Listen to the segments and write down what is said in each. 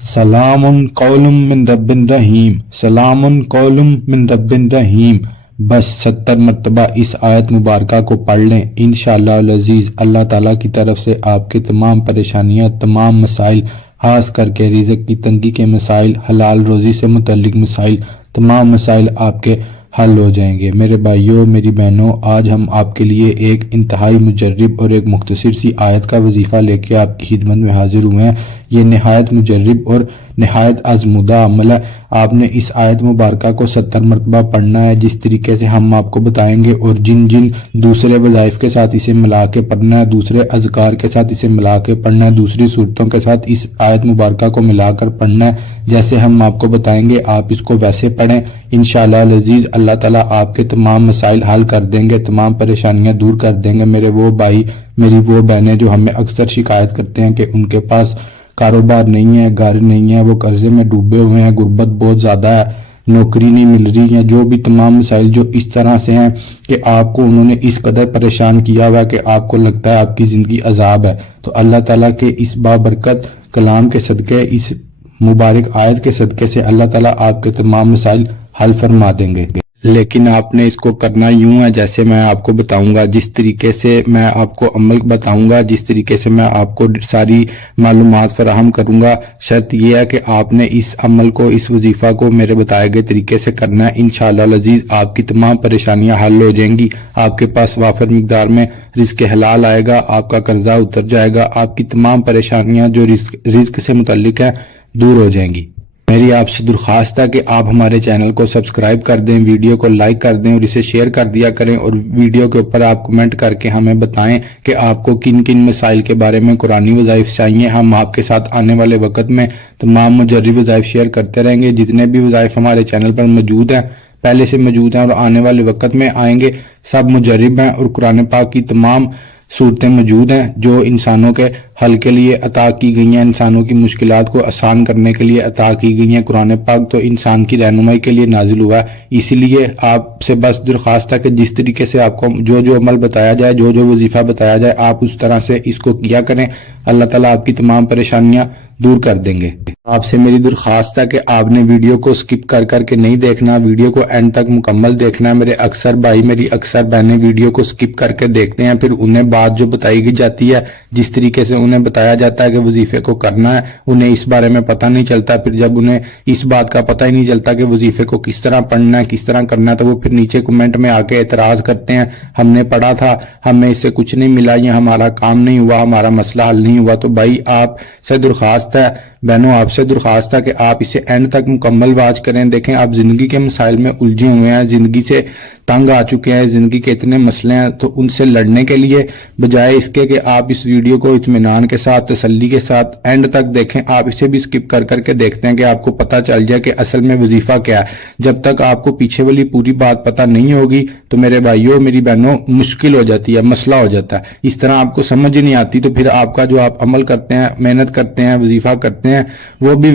سلام قول من رب رحیم، سلام قول من رب رحیم۔ بس 70 مرتبہ اس آیت مبارکہ کو پڑھ لیں، انشاءاللہ العزیز اللہ تعالیٰ کی طرف سے آپ کے تمام پریشانیاں، تمام مسائل، خاص کر کے رزق کی تنگی کے مسائل، حلال روزی سے متعلق مسائل، تمام مسائل آپ کے حل ہو جائیں گے۔ میرے بھائیوں، میری بہنوں، آج ہم آپ کے لیے ایک انتہائی مجرب اور ایک مختصر سی آیت کا وظیفہ لے کے آپ کی خدمت میں حاضر ہوئے ہیں۔ یہ نہایت مجرب اور نہایت آزمودہ عمل ہے۔ آپ نے اس آیت مبارکہ کو 70 مرتبہ پڑھنا ہے، جس طریقے سے ہم آپ کو بتائیں گے، اور جن دوسرے وظائف کے ساتھ اسے ملا کے پڑھنا ہے، دوسرے اذکار کے ساتھ اسے ملا کے پڑھنا ہے، دوسری صورتوں کے ساتھ اس آیت مبارکہ کو ملا کر پڑھنا ہے۔ جیسے ہم آپ کو بتائیں گے آپ اس کو ویسے پڑھیں، انشاءاللہ العزیز اللہ تعالیٰ آپ کے تمام مسائل حل کر دیں گے، تمام پریشانیاں دور کر دیں گے۔ میرے وہ بھائی، میری وہ بہنیں جو ہمیں اکثر شکایت کرتے ہیں کہ ان کے پاس کاروبار نہیں ہے، گھر نہیں ہے، وہ قرضے میں ڈوبے ہوئے ہیں، غربت بہت زیادہ ہے، نوکری نہیں مل رہی ہے، جو بھی تمام مسائل جو اس طرح سے ہیں کہ آپ کو انہوں نے اس قدر پریشان کیا ہوا ہے کہ آپ کو لگتا ہے آپ کی زندگی عذاب ہے، تو اللہ تعالیٰ کے اس بابرکت کلام کے صدقے، اس مبارک آیت کے صدقے سے اللہ تعالیٰ آپ کے تمام مسائل حل فرما دیں گے۔ لیکن آپ نے اس کو کرنا یوں ہے جیسے میں آپ کو بتاؤں گا، جس طریقے سے میں آپ کو عمل بتاؤں گا، جس طریقے سے میں آپ کو ساری معلومات فراہم کروں گا۔ شرط یہ ہے کہ آپ نے اس عمل کو، اس وظیفہ کو میرے بتائے گئے طریقے سے کرنا ہے۔ انشاءاللہ العزیز آپ کی تمام پریشانیاں حل ہو جائیں گی، آپ کے پاس وافر مقدار میں رزق حلال آئے گا، آپ کا قرضہ اتر جائے گا، آپ کی تمام پریشانیاں جو رزق سے متعلق ہیں دور ہو جائیں گی۔ میری آپ سے درخواست ہے کہ آپ ہمارے چینل کو سبسکرائب کر دیں، ویڈیو کو لائک کر دیں اور اسے شیئر کر دیا کریں، اور ویڈیو کے اوپر آپ کمنٹ کر کے ہمیں بتائیں کہ آپ کو کن کن مسائل کے بارے میں قرآنی وظائف چاہیے۔ ہم آپ کے ساتھ آنے والے وقت میں تمام مجرب وظائف شیئر کرتے رہیں گے۔ جتنے بھی وظائف ہمارے چینل پر موجود ہیں، پہلے سے موجود ہیں اور آنے والے وقت میں آئیں گے، سب مجرب ہیں، اور قرآن پاک کی تمام صورتیں موجود ہیں جو انسانوں کے حل کے لیے عطا کی گئی ہیں، انسانوں کی مشکلات کو آسان کرنے کے لیے عطا کی گئی ہیں۔ قرآن پاک تو انسان کی رہنمائی کے لیے نازل ہوا ہے، اسی لیے آپ سے بس درخواست ہے کہ جس طریقے سے آپ کو جو عمل بتایا جائے، جو وظیفہ بتایا جائے، آپ اس طرح سے اس کو کیا کریں۔ اللہ تعالیٰ آپ کی تمام پریشانیاں دور کر دیں گے۔ آپ سے میری درخواست ہے کہ آپ نے ویڈیو کو سکپ کر کے نہیں دیکھنا، ویڈیو کو اینڈ تک مکمل دیکھنا ہے۔ میرے اکثر بھائی، میری اکثر بہنیں ویڈیو کو سکپ کر کے دیکھتے ہیں، پھر انہیں بات جو بتائی گئی جاتی ہے، جس طریقے سے انہیں بتایا جاتا ہے کہ وظیفے کو کرنا ہے، انہیں اس بارے میں پتہ نہیں چلتا۔ پھر جب انہیں اس بات کا پتہ ہی نہیں چلتا کہ وظیفے کو کس طرح پڑھنا ہے، کس طرح کرنا ہے، تو وہ پھر نیچے کمنٹ میں آ کے اعتراض کرتے ہیں، ہم نے پڑھا تھا، ہمیں اس سے کچھ نہیں ملا، یا ہمارا کام نہیں ہوا، ہمارا مسئلہ حل نہیں ہوا۔ تو بھائی آپ سے درخواست ہے، بہنوں آپ سے درخواست ہے کہ آپ اسے اینڈ تک مکمل واچ کریں۔ دیکھیں آپ زندگی کے مسائل میں الجھے ہوئے ہیں، زندگی سے تنگ آ چکے ہیں، زندگی کے اتنے مسئلے ہیں، تو ان سے لڑنے کے لیے بجائے اس کے کہ آپ اس ویڈیو کو اطمینان کے ساتھ، تسلی کے ساتھ اینڈ تک دیکھیں، آپ اسے بھی سکپ کر کے دیکھتے ہیں کہ آپ کو پتہ چل جائے کہ اصل میں وظیفہ کیا ہے۔ جب تک آپ کو پیچھے والی پوری بات پتہ نہیں ہوگی تو میرے بھائیوں، میری بہنوں، مشکل ہو جاتی ہے، مسئلہ ہو جاتا ہے۔ اس طرح آپ کو سمجھ نہیں آتی تو پھر آپ کا جو آپ عمل کرتے ہیں، محنت کرتے ہیں، وظیفہ کرتے ہیں، وہ بھی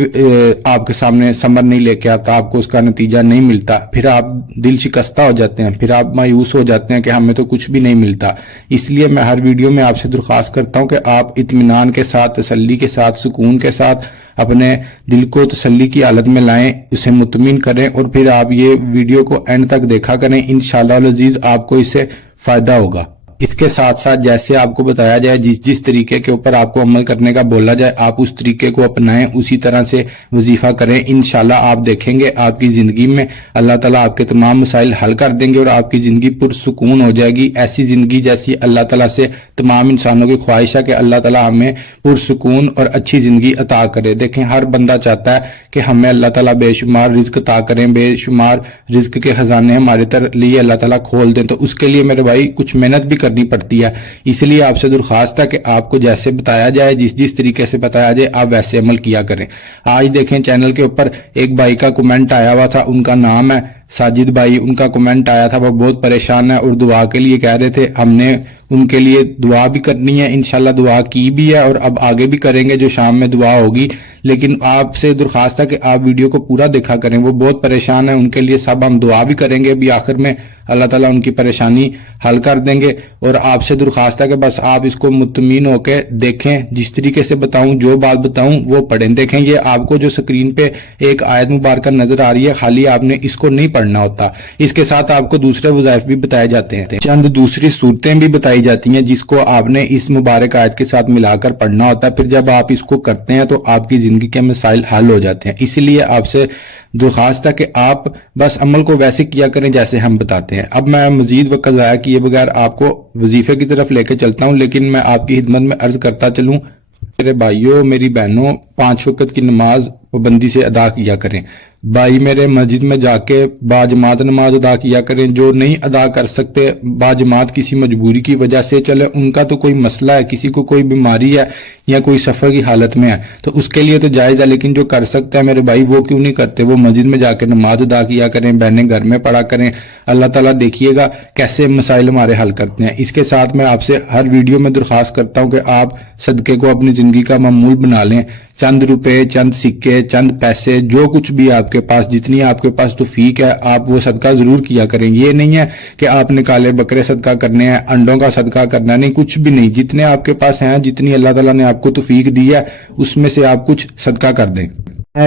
آپ کے سامنے ثمر نہیں لے کے آتا، آپ کو اس کا نتیجہ نہیں ملتا، پھر آپ دل شکستہ ہو جاتے ہیں، پھر آپ مایوس ہو جاتے ہیں کہ ہمیں تو کچھ بھی نہیں ملتا۔ اس لیے میں ہر ویڈیو میں آپ سے درخواست کرتا ہوں کہ آپ اطمینان کے ساتھ، تسلی کے ساتھ، سکون کے ساتھ اپنے دل کو تسلی کی حالت میں لائیں، اسے مطمئن کریں، اور پھر آپ یہ ویڈیو کو اینڈ تک دیکھا کریں۔ انشاءاللہ العزیز آپ کو اس سے فائدہ ہوگا۔ اس کے ساتھ ساتھ جیسے آپ کو بتایا جائے، جس طریقے کے اوپر آپ کو عمل کرنے کا بولا جائے، آپ اس طریقے کو اپنائیں، اسی طرح سے وظیفہ کریں۔ انشاءاللہ آپ دیکھیں گے آپ کی زندگی میں اللہ تعالیٰ آپ کے تمام مسائل حل کر دیں گے، اور آپ کی زندگی پرسکون ہو جائے گی۔ ایسی زندگی جیسی اللہ تعالیٰ سے تمام انسانوں کی خواہش ہے کہ اللہ تعالیٰ ہمیں پرسکون اور اچھی زندگی عطا کرے۔ دیکھیں ہر بندہ چاہتا ہے کہ ہمیں اللہ تعالیٰ بے شمار رزق عطا کریں، بے شمار رزق کے خزانے ہمارے لیے اللہ تعالیٰ کھول دیں، تو اس کے لیے میرے بھائی کچھ محنت بھی کرنی پڑتی ہے۔ اس لیے آپ سے درخواست ہے کہ آپ کو جیسے بتایا جائے، جس طریقے سے بتایا جائے، آپ ویسے عمل کیا کریں۔ آج دیکھیں چینل کے اوپر ایک بھائی کا کمنٹ آیا ہوا تھا، ان کا نام ہے ساجد بھائی، ان کا کمنٹ آیا تھا، وہ بہت پریشان ہے اور دعا کے لیے کہہ رہے تھے۔ ہم نے ان کے لیے دعا بھی کرنی ہے، انشاءاللہ دعا کی بھی ہے، اور اب آگے بھی کریں گے جو شام میں دعا ہوگی۔ لیکن آپ سے درخواست ہے کہ آپ ویڈیو کو پورا دیکھا کریں، وہ بہت پریشان ہیں، ان کے لیے سب ہم دعا بھی کریں گے ابھی آخر میں۔ اللہ تعالیٰ ان کی پریشانی حل کر دیں گے۔ اور آپ سے درخواست ہے کہ بس آپ اس کو مطمئن ہو کے دیکھیں، جس طریقے سے بتاؤں، جو بات بتاؤں وہ پڑھیں۔ دیکھیں یہ آپ کو جو سکرین پہ ایک آیت مبارکہ نظر آ رہی ہے، خالی آپ نے اس کو نہیں پڑھنا ہوتا، اس کے ساتھ آپ کو دوسرے وظائف بھی بتائے جاتے ہیں، چند دوسری صورتیں بھی بتائی جاتی ہیں جس کو آپ نے اس مبارک آیت کے ساتھ ملا کر پڑھنا ہوتا ہے۔ پھر جب آپ اس کو کرتے ہیں تو آپ کی زندگی کے مسائل حل ہو جاتے ہیں۔ اسی لیے آپ سے درخواست ہے کہ آپ بس عمل کو ویسے کیا کریں جیسے ہم بتاتے ہیں۔ اب میں مزید وقت ضائع کیے بغیر آپ کو وظیفے کی طرف لے کے چلتا ہوں، لیکن میں آپ کی خدمت میں عرض کرتا چلوں، میرے بھائیوں میری بہنوں، 5 وقت کی نماز پابندی سے ادا کیا کریں۔ بھائی میرے مسجد میں جا کے باجماعت نماز ادا کیا کریں۔ جو نہیں ادا کر سکتے باجماعت کسی مجبوری کی وجہ سے، چلے ان کا تو کوئی مسئلہ ہے، کسی کو کوئی بیماری ہے یا کوئی سفر کی حالت میں ہے تو اس کے لیے تو جائز ہے، لیکن جو کر سکتا ہے میرے بھائی وہ کیوں نہیں کرتے؟ وہ مسجد میں جا کے نماز ادا کیا کریں، بہنیں گھر میں پڑھا کریں۔ اللہ تعالیٰ دیکھیے گا کیسے مسائل ہمارے حل کرتے ہیں۔ اس کے ساتھ میں آپ سے ہر ویڈیو میں درخواست کرتا ہوں کہ آپ صدقے کو اپنی زندگی کا معمول بنا لیں۔ چند روپے، چند سکے، چند پیسے، جو کچھ بھی آپ کے پاس، جتنی آپ کے پاس توفیق ہے، آپ وہ صدقہ ضرور کیا کریں۔ یہ نہیں ہے کہ آپ نے کالے بکرے صدقہ کرنے ہیں، انڈوں کا صدقہ کرنا ہے، نہیں، کچھ بھی نہیں۔ جتنے آپ کے پاس ہیں، جتنی اللہ تعالیٰ نے آپ کو توفیق دی ہے، اس میں سے آپ کچھ صدقہ کر دیں۔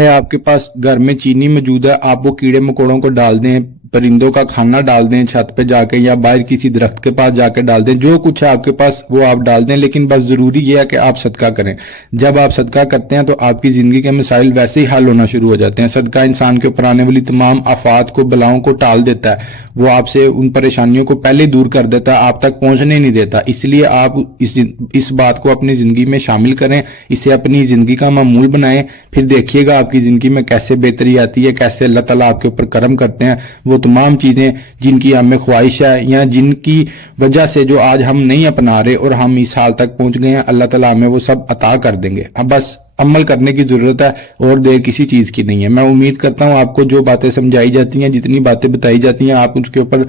آپ کے پاس گھر میں چینی موجود ہے، آپ وہ کیڑے مکوڑوں کو ڈال دیں، پرندوں کا کھانا ڈال دیں چھت پہ جا کے، یا باہر کسی درخت کے پاس جا کے ڈال دیں، جو کچھ ہے آپ کے پاس وہ آپ ڈال دیں، لیکن بس ضروری یہ ہے کہ آپ صدقہ کریں۔ جب آپ صدقہ کرتے ہیں تو آپ کی زندگی کے مسائل ویسے ہی حل ہونا شروع ہو جاتے ہیں۔ صدقہ انسان کے اوپر آنے والی تمام آفات کو، بلاؤں کو ٹال دیتا ہے، وہ آپ سے ان پریشانیوں کو پہلے دور کر دیتا ہے، آپ تک پہنچنے نہیں دیتا۔ اس لیے آپ اس بات کو اپنی زندگی میں شامل کریں، اسے اپنی زندگی کا معمول بنائیں، پھر دیکھیے گا آپ کی زندگی میں کیسے بہتری آتی ہے، کیسے اللہ تعالیٰ آپ کے اوپر کرم کرتے ہیں۔ وہ تمام چیزیں جن کی ہمیں خواہش ہے یا جن کی وجہ سے جو آج ہم نہیں اپنا رہے اور ہم اس حال تک پہنچ گئے ہیں، اللہ تعالیٰ ہمیں وہ سب عطا کر دیں گے۔ اب بس عمل کرنے کی ضرورت ہے اور دیر کسی چیز کی نہیں ہے۔ میں امید کرتا ہوں آپ کو جو باتیں سمجھائی جاتی ہیں، جتنی باتیں بتائی جاتی ہیں، آپ اس کے اوپر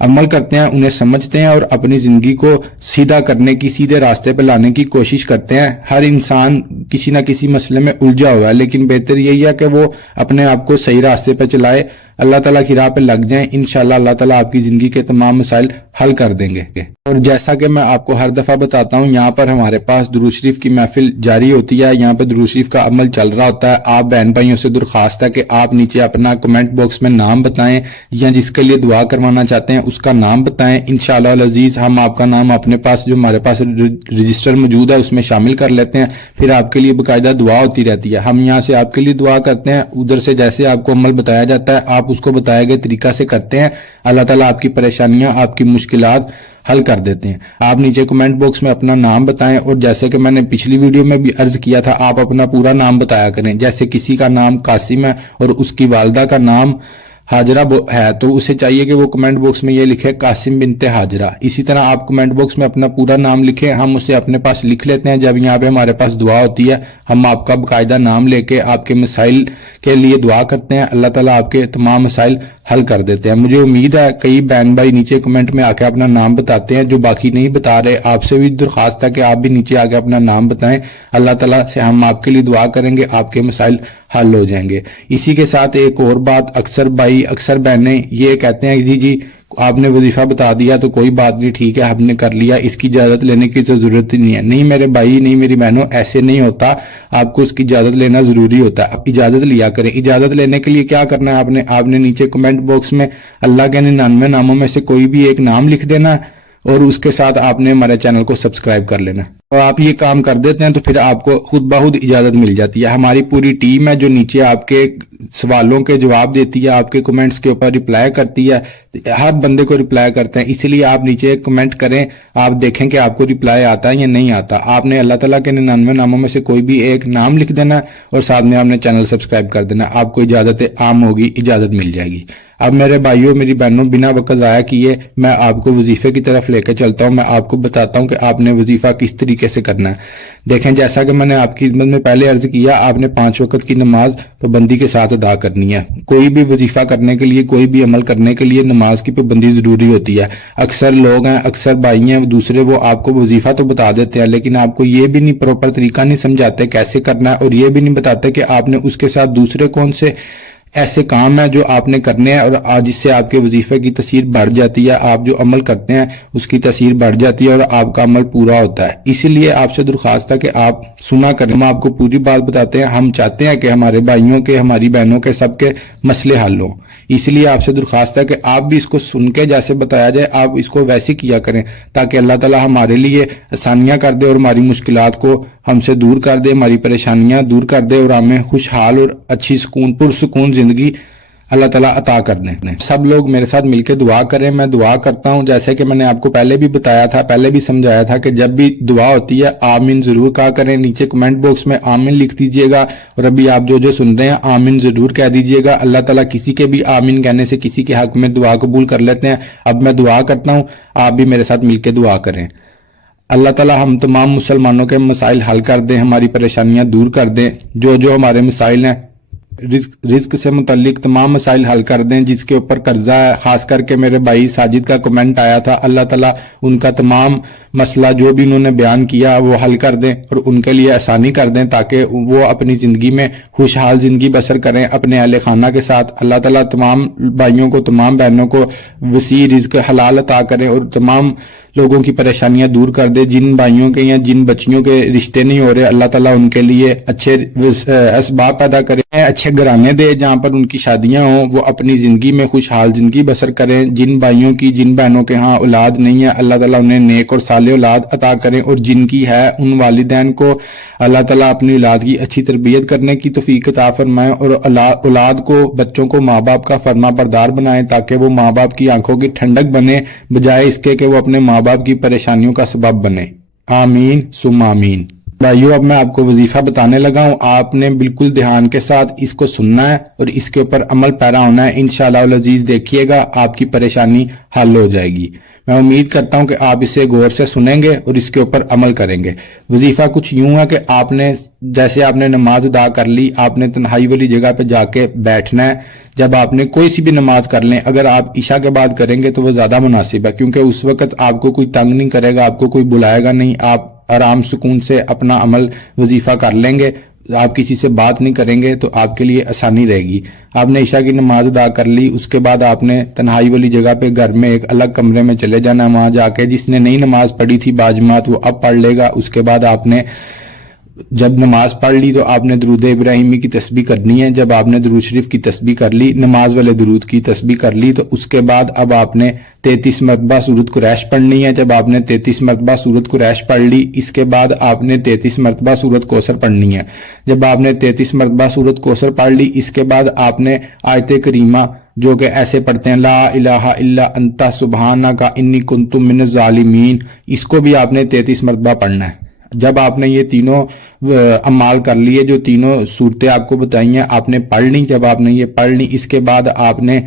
عمل کرتے ہیں، انہیں سمجھتے ہیں اور اپنی زندگی کو سیدھا کرنے کی، سیدھے راستے پہ لانے کی کوشش کرتے ہیں۔ ہر انسان کسی نہ کسی مسئلے میں الجھا ہوا ہے، لیکن بہتر یہی ہے کہ وہ اپنے آپ کو صحیح راستے پہ چلائے، اللہ تعالیٰ کی راہ پہ لگ جائیں۔ انشاءاللہ اللہ تعالیٰ آپ کی زندگی کے تمام مسائل حل کر دیں گے۔ اور جیسا کہ میں آپ کو ہر دفعہ بتاتا ہوں، یہاں پر ہمارے پاس درود شریف کی محفل جاری ہوتی ہے، یہاں پہ درود شریف کا عمل چل رہا ہوتا ہے۔ آپ بہن بھائیوں سے درخواست ہے کہ آپ نیچے اپنا کمنٹ باکس میں نام بتائیں، یا جس کے لیے دعا کروانا چاہتے ہیں اس کا نام بتائیں۔ انشاءاللہ العزیز ہم آپ کا نام اپنے پاس جو ہمارے پاس رجسٹر موجود ہے اس میں شامل کر لیتے ہیں، پھر آپ کے لیے باقاعدہ دعا ہوتی رہتی ہے۔ ہم یہاں سے آپ کے لیے دعا کرتے ہیں، ادھر سے جیسے آپ کو عمل بتایا جاتا ہے آپ اس کو بتائے گئے طریقہ سے کرتے ہیں، اللہ تعالیٰ آپ کی پریشانیاں، آپ کی مشکلات حل کر دیتے ہیں۔ آپ نیچے کمنٹ باکس میں اپنا نام بتائیں، اور جیسے کہ میں نے پچھلی ویڈیو میں بھی عرض کیا تھا، آپ اپنا پورا نام بتایا کریں۔ جیسے کسی کا نام قاسم ہے اور اس کی والدہ کا نام حاجرہ ہے تو اسے چاہیے کہ وہ کمنٹ باکس میں یہ لکھے قاسم بنت حاجرہ۔ اسی طرح آپ کمنٹ باکس میں اپنا پورا نام لکھیں، ہم اسے اپنے پاس لکھ لیتے ہیں۔ جب یہاں پہ ہمارے پاس دعا ہوتی ہے، ہم آپ کا باقاعدہ نام لے کے آپ کے مسائل کے لیے دعا کرتے ہیں، اللہ تعالیٰ آپ کے تمام مسائل حل کر دیتے ہیں۔ مجھے امید ہے کئی بہن بھائی نیچے کمنٹ میں آ کے اپنا نام بتاتے ہیں، جو باقی نہیں بتا رہے، آپ سے بھی درخواست ہے کہ آپ بھی نیچے آ کے اپنا نام بتائیں۔ اللہ تعالیٰ سے ہم آپ کے لیے دعا کریں گے، آپ کے مسائل حل ہو جائیں گے۔ اسی کے ساتھ ایک اور بات، اکثر بھائی اکثر بہنیں یہ کہتے ہیں جی آپ نے وظیفہ بتا دیا تو کوئی بات نہیں، ٹھیک ہے ہم نے کر لیا، اس کی اجازت لینے کی تو ضرورت ہی نہیں ہے۔ نہیں میرے بھائی، نہیں میری بہنوں، ایسے نہیں ہوتا، آپ کو اس کی اجازت لینا ضروری ہوتا ہے۔ آپ اجازت لیا کریں۔ اجازت لینے کے لیے کیا کرنا ہے آپ نے نیچے کمنٹ باکس میں اللہ کے 99 ناموں میں سے کوئی بھی ایک نام لکھ دینا ہے، اور اس کے ساتھ آپ نے ہمارے چینل کو سبسکرائب کر لینا۔ اور آپ یہ کام کر دیتے ہیں تو پھر آپ کو خود بخود اجازت مل جاتی ہے۔ ہماری پوری ٹیم ہے جو نیچے آپ کے سوالوں کے جواب دیتی ہے، آپ کے کمنٹس کے اوپر رپلائی کرتی ہے، ہر بندے کو رپلائی کرتے ہیں۔ اس لیے آپ نیچے کمنٹ کریں، آپ دیکھیں کہ آپ کو رپلائی آتا ہے یا نہیں آتا۔ آپ نے اللہ تعالیٰ کے 99 ناموں میں سے کوئی بھی ایک نام لکھ دینا اور ساتھ میں آپ نے چینل سبسکرائب کر دینا، آپ کو اجازت عام ہوگی، اجازت مل جائے گی۔ اب میرے بھائیوں میری بہنوں، بنا وقت ضائع کیے میں آپ کو وظیفے کی طرف لے کے چلتا ہوں۔ میں آپ کو بتاتا ہوں کہ آپ نے وظیفہ کس طریقے سے کرنا ہے۔ دیکھیں جیسا کہ میں نے آپ کی خدمت میں پہلے عرض کیا، آپ نے 5 وقت کی نماز پابندی کے ساتھ ادا کرنی ہے۔ کوئی بھی وظیفہ کرنے کے لیے، کوئی بھی عمل کرنے کے لیے نماز کی پابندی ضروری ہوتی ہے۔ اکثر لوگ ہیں، اکثر بھائی ہیں دوسرے، وہ آپ کو وظیفہ تو بتا دیتے ہیں لیکن آپ کو یہ بھی نہیں پراپر طریقہ نہیں سمجھاتے کیسے کرنا ہے، اور یہ بھی نہیں بتاتے کہ آپ نے اس کے ساتھ دوسرے کون سے ایسے کام ہیں جو آپ نے کرنے ہیں اور آج اس سے آپ کے وظیفے کی تاثیر بڑھ جاتی ہے، آپ جو عمل کرتے ہیں اس کی تاثیر بڑھ جاتی ہے اور آپ کا عمل پورا ہوتا ہے۔ اسی لیے آپ سے درخواست ہے کہ آپ سنا کریں، ہم آپ کو پوری بات بتاتے ہیں، ہم چاہتے ہیں کہ ہمارے بھائیوں کے، ہماری بہنوں کے، سب کے مسئلے حل ہوں۔ اس لیے آپ سے درخواست ہے کہ آپ بھی اس کو سن کے جیسے بتایا جائے آپ اس کو ویسے کیا کریں، تاکہ اللہ تعالی ہمارے لیے آسانیاں کر دے اور ہماری مشکلات کو ہم سے دور کر دے، ہماری پریشانیاں دور کر دے اور ہمیں خوشحال اور اچھی پرسکون زندگی اللہ تعالیٰ عطا کر دیں۔ سب لوگ میرے ساتھ مل کے دعا کریں، میں دعا کرتا ہوں جیسے کہ میں نے آپ کو پہلے بھی بتایا تھا، پہلے بھی سمجھایا تھا کہ جب بھی دعا ہوتی ہے آمین ضرور کہا کریں، نیچے کمنٹ باکس میں آمین لکھ دیجئے گا، اور ابھی آپ جو سن رہے ہیں آمین ضرور کہہ دیجئے گا۔ اللہ تعالیٰ کسی کے بھی آمین کہنے سے کسی کے حق میں دعا قبول کر لیتے ہیں۔ اب میں دعا کرتا ہوں، آپ بھی میرے ساتھ مل کے دعا کریں۔ اللہ تعالیٰ ہم تمام مسلمانوں کے مسائل حل کر دیں، ہماری پریشانیاں دور کر دیں، جو ہمارے مسائل ہیں رزق سے متعلق تمام مسائل حل کر دیں، جس کے اوپر قرضہ ہے، خاص کر کے میرے بھائی ساجد کا کمنٹ آیا تھا، اللہ تعالیٰ ان کا تمام مسئلہ جو بھی انہوں نے بیان کیا وہ حل کر دیں اور ان کے لیے آسانی کر دیں، تاکہ وہ اپنی زندگی میں خوشحال زندگی بسر کریں اپنے اہل خانہ کے ساتھ۔ اللہ تعالیٰ تمام بھائیوں کو، تمام بہنوں کو وسیع رزق حلال عطا کرے اور تمام لوگوں کی پریشانیاں دور کر دے۔ جن بھائیوں کے یا جن بچیوں کے رشتے نہیں ہو رہے، اللہ تعالیٰ ان کے لیے اچھے اسباب پیدا کرے، اچھے گھرانے دے جہاں پر ان کی شادیاں ہوں، وہ اپنی زندگی میں خوشحال زندگی بسر کریں۔ جن بھائیوں کی، جن بہنوں کے ہاں اولاد نہیں ہے، اللہ تعالیٰ انہیں نیک اور صالح اولاد عطا کریں، اور جن کی ہے ان والدین کو اللہ تعالیٰ اپنی اولاد کی اچھی تربیت کرنے کی توفیق عطا فرمائیں، اور اولاد کو، بچوں کو ماں باپ کا فرما بردار بنائیں، تاکہ وہ ماں باپ کی آنکھوں کی ٹھنڈک بنے، بجائے اس کے کہ وہ اپنے ماں باپ کی پریشانیوں کا سبب بنے۔ آمین ثم آمین۔ بھائیو، اب میں آپ کو وظیفہ بتانے لگا ہوں، آپ نے بالکل دھیان کے ساتھ اس کو سننا ہے اور اس کے اوپر عمل پیرا ہونا ہے۔ انشاءاللہ العزیز دیکھیے گا آپ کی پریشانی حل ہو جائے گی۔ میں امید کرتا ہوں کہ آپ اسے غور سے سنیں گے اور اس کے اوپر عمل کریں گے۔ وظیفہ کچھ یوں ہے کہ آپ نے جیسے آپ نے نماز ادا کر لی، آپ نے تنہائی والی جگہ پہ جا کے بیٹھنا ہے۔ جب آپ نے کوئی سی بھی نماز کر لیں، اگر آپ عشاء کے بعد کریں گے تو وہ زیادہ مناسب ہے، کیونکہ اس وقت آپ کو کوئی تنگ نہیں کرے گا، آپ کو کوئی بلائے گا نہیں، آپ آرام سکون سے اپنا عمل وظیفہ کر لیں گے، آپ کسی سے بات نہیں کریں گے، تو آپ کے لیے آسانی رہے گی۔ آپ نے عشاء کی نماز ادا کر لی، اس کے بعد آپ نے تنہائی والی جگہ پہ گھر میں ایک الگ کمرے میں چلے جانا، وہاں جا کے جس نے نئی نماز پڑھی تھی باجماعت وہ اب پڑھ لے گا۔ اس کے بعد آپ نے جب نماز پڑھ لی تو آپ نے درود ابراہیمی کی تسبیح کرنی ہے۔ جب آپ نے درود شریف کی تسبیح کر لی، نماز والے درود کی تسبیح کر لی، تو اس کے بعد اب آپ نے 33 مرتبہ سورۃ قریش پڑھنی ہے۔ جب آپ نے 33 مرتبہ سورۃ قریش پڑھ لی، اس کے بعد آپ نے 33 مرتبہ سورۃ کوثر پڑھنی ہے۔ جب آپ نے 33 مرتبہ سورۃ کوثر پڑھ لی، اس کے بعد آپ نے آیت کریمہ جو کہ ایسے پڑھتے ہیں، لا الہ الا انت سبحانک انی کنت من الظالمین، اس کو بھی آپ نے 33 مرتبہ پڑھنا ہے۔ جب آپ نے یہ تینوں اعمال کر لیے، جو تینوں صورتیں آپ کو بتائی ہیں آپ نے پڑھ لی، جب آپ نے یہ پڑھ لی، اس کے بعد آپ نے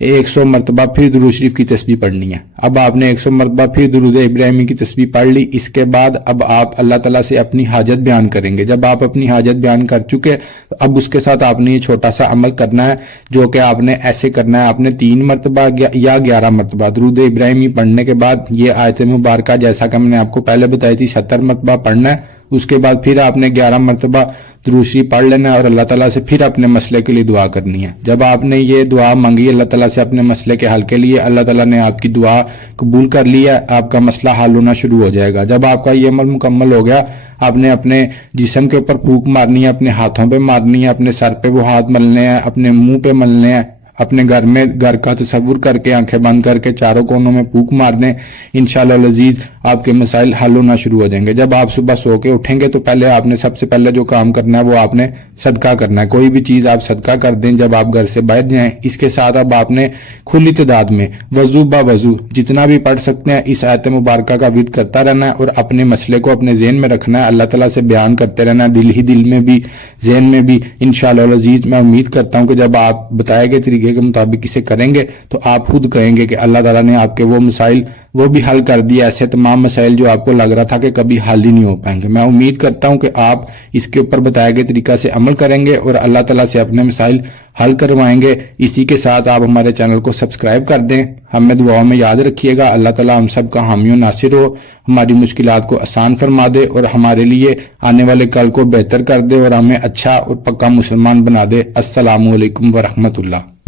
100 مرتبہ پھر درود شریف کی تسبیح پڑھنی ہے۔ اب آپ نے 100 مرتبہ پھر درود ابراہیمی کی تسبیح پڑھ لی، اس کے بعد اب آپ اللہ تعالیٰ سے اپنی حاجت بیان کریں گے۔ جب آپ اپنی حاجت بیان کر چکے، اب اس کے ساتھ آپ نے یہ چھوٹا سا عمل کرنا ہے، جو کہ آپ نے ایسے کرنا ہے، آپ نے 3 مرتبہ یا 11 مرتبہ درود ابراہیمی پڑھنے کے بعد یہ آیت مبارکہ جیسا کہ میں نے آپ کو پہلے بتائی تھی 70 مرتبہ پڑھنا ہے۔ اس کے بعد پھر آپ نے 11 مرتبہ درود شریف پڑھ لینا ہے اور اللہ تعالیٰ سے پھر اپنے مسئلے کے لیے دعا کرنی ہے۔ جب آپ نے یہ دعا مانگی اللہ تعالیٰ سے اپنے مسئلے کے حل کے لیے، اللہ تعالیٰ نے آپ کی دعا قبول کر لی ہے، آپ کا مسئلہ حل ہونا شروع ہو جائے گا۔ جب آپ کا یہ عمل مکمل ہو گیا، آپ نے اپنے جسم کے اوپر پھونک مارنی ہے، اپنے ہاتھوں پہ مارنی ہے، اپنے سر پہ وہ ہاتھ ملنے ہیں، اپنے منہ پہ ملنے ہیں، اپنے گھر میں گھر کا تصور کر کے آنکھیں بند کر کے چاروں کونوں میں پھونک مار دیں۔ انشاءاللہ العزیز آپ کے مسائل حل ہونا شروع ہو جائیں گے۔ جب آپ صبح سو کے اٹھیں گے تو پہلے آپ نے سب سے پہلے جو کام کرنا ہے وہ آپ نے صدقہ کرنا ہے۔ کوئی بھی چیز آپ صدقہ کر دیں جب آپ گھر سے باہر جائیں۔ اس کے ساتھ اب آپ نے کھلی تعداد میں وضو با وضو جتنا بھی پڑھ سکتے ہیں اس آیت مبارکہ کا ورد کرتا رہنا ہے اور اپنے مسئلے کو اپنے ذہن میں رکھنا ہے، اللہ تعالیٰ سے بیان کرتے رہنا ہے، دل ہی دل میں بھی ذہن میں بھی۔ انشاءاللہ العزیز میں امید کرتا ہوں کہ جب آپ بتائے گئے طریقے طریقے کے مطابق اسے کریں گے تو آپ خود کہیں گے کہ اللہ تعالیٰ نے آپ کے وہ مسائل وہ بھی حل کر دیا، ایسے تمام مسائل جو آپ کو لگ رہا تھا کہ کبھی حل ہی نہیں ہو پائیں گے۔ میں امید کرتا ہوں کہ آپ اس کے اوپر بتائے گئے طریقہ سے عمل کریں گے اور اللہ تعالیٰ سے اپنے مسائل حل کروائیں گے۔ اسی کے ساتھ آپ ہمارے چینل کو سبسکرائب کر دیں، ہمیں دعاؤں میں یاد رکھیے گا۔ اللہ تعالیٰ ہم سب کا حامی و ناصر ہو، ہماری مشکلات کو آسان فرما دے اور ہمارے لیے آنے والے کل کو بہتر کر دے اور ہمیں اچھا اور پکا مسلمان بنا دے۔ السلام علیکم ورحمۃ اللہ۔